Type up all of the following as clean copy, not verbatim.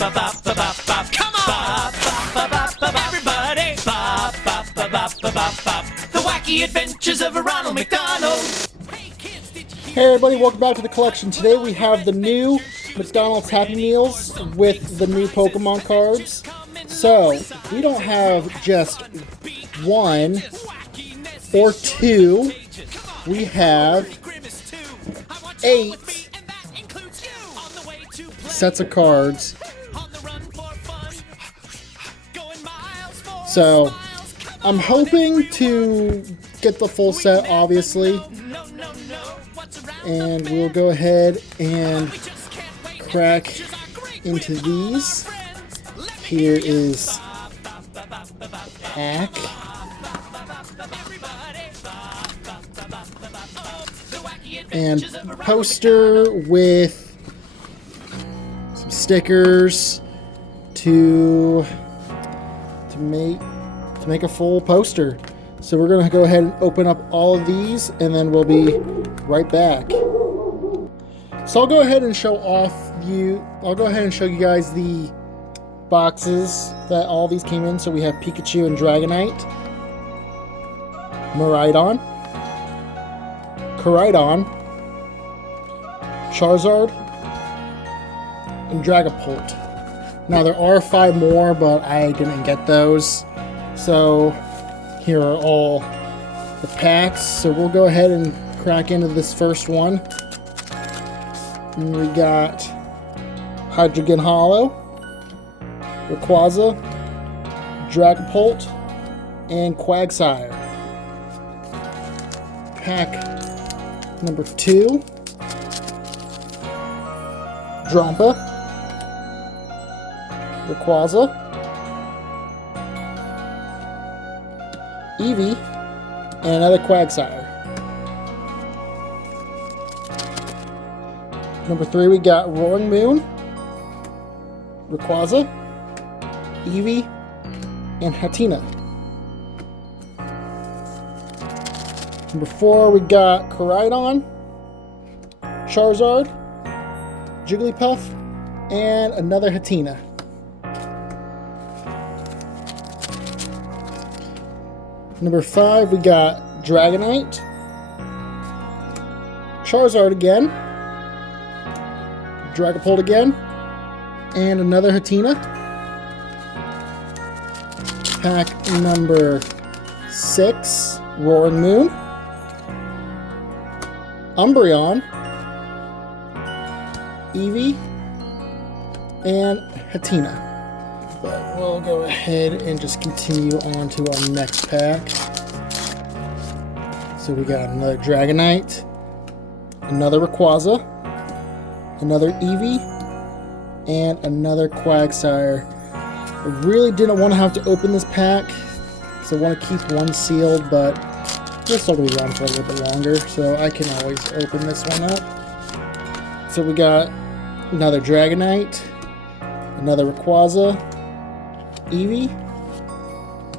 Come on! Everybody! The wacky adventures of Ronald McDonald. Hey everybody, welcome back to the collection. Today we have the new McDonald's Happy Meals with the new Pokemon cards. So, we don't have just one or two, we have 8 sets of cards. So, I'm hoping to get the full set, obviously. And we'll go ahead and crack into these. Here is pack. And poster with some stickers to make a full poster. So we're gonna go ahead and open up all of these and then we'll be right back. So I'll go ahead and show you guys the boxes that all these came in. So we have Pikachu and Dragonite, Miraidon, Koraidon, Charizard, and Dragapult. Now there are 5 more, but I didn't get those. So here are all the packs. So we'll go ahead and crack into this first one. And we got Hydreigon Hollow, Rayquaza, Dragapult, and Quagsire. Pack number 2, Drampa, Rayquaza, Eevee, and another Quagsire. Number 3, we got Roaring Moon, Rayquaza, Eevee, and Hatenna. Number 4, we got Koraidon, Charizard, Jigglypuff, and another Hatenna. Number 5, we got Dragonite, Charizard again, Dragapult again, and another Hatenna. Pack number 6, Roaring Moon, Umbreon, Eevee, and Hatenna. But we'll go ahead and just continue on to our next pack. So we got another Dragonite, another Rayquaza, another Eevee, and another Quagsire. I really didn't want to have to open this pack, so I want to keep one sealed, but this will be around for a little bit longer, so I can always open this one up. So we got another Dragonite, another Rayquaza, Eevee,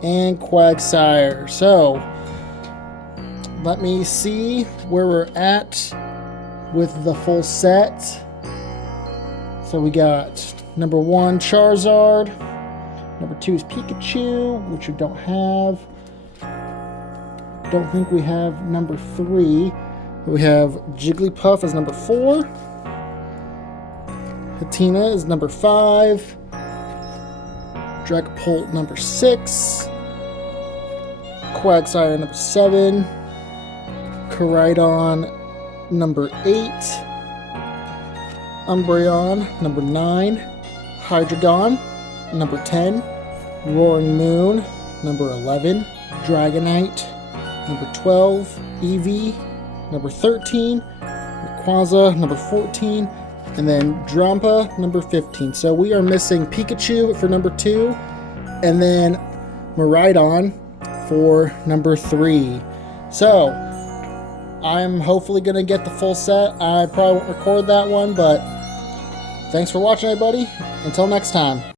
and Quagsire. So let me see where we're at with the full set. So we got number 1, Charizard. Number 2 is Pikachu, which we don't have. Don't think we have number 3. We have Jigglypuff as number 4. Hatenna is number 5. Dragapult number 6. Quagsire number 7. Koraidon number 8. Umbreon number 9. Hydreigon number 10. Roaring Moon number 11. Dragonite number 12. Eevee number 13. Rayquaza number 14. And then Drampa number 15. So we are missing Pikachu for number 2. And then Miraidon for number 3. So I'm hopefully going to get the full set. I probably won't record that one, but thanks for watching, everybody. Until next time.